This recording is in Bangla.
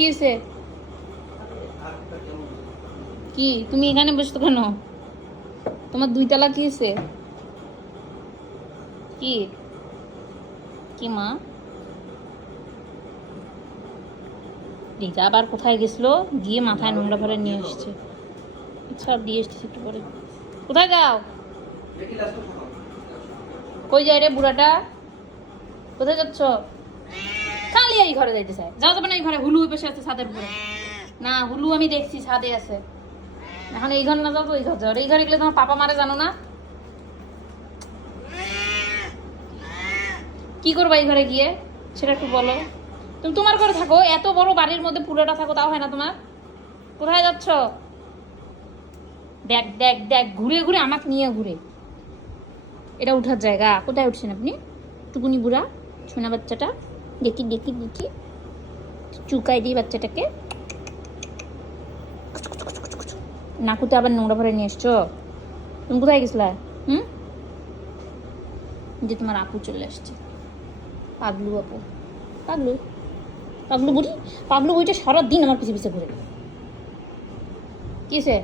কি হয়েছে? কি? তুমি এখানে বসতো কেন? তোমার দুই তালা কি কি? কি মা? রিজা আবার কোথায় গেছিল? গিয়ে মাথায় নোংরা ভরে নিয়ে এসছে। আচ্ছা দিয়ে এসছে একটু পরে। কোথায় যাও? কই যায় রে বুড়াটা? কোথায় যাচ্ছ? এই ঘরে যাইতে চাই যাও যাবে না এই ঘরে, হুলু পাশে আছে ছাদের উপরে। না, হুলু আমি দেখছি, ছাদে আছে। এখন এই না ওই ঘর এই ঘরে গেলে তোমার পাপা মারে জানো না? কি এই ঘরে গিয়ে? সেটা একটু বলো। তুমি তোমার ঘরে থাকো, এত বড় বাড়ির মধ্যে পুরোটা থাকো, তাও হয় না তোমার? কোথায় যাচ্ছ? দেখ দেখ দেখ, ঘুরে ঘুরে আমাকে নিয়ে ঘুরে। এটা উঠার জায়গা। কোথায় উঠছেন আপনি? টুকুনি বুড়া, সোনা বাচ্চাটা। দেখি দেখি দেখি। চুকাই দিই বাচ্চাটাকে। নাকুতে আবার নোংরা ভরে নিয়ে এসছো? তুমি কোথায় গেছিলা? হুম? যে তোমার আপু চলে আসছে। পাগলু আপু। পাগলু? পাগলু বুড়ি? পাগলু বুড়িটা সারাদিন আমার পিছিয়ে পিছিয়ে ঘুরে। কিসে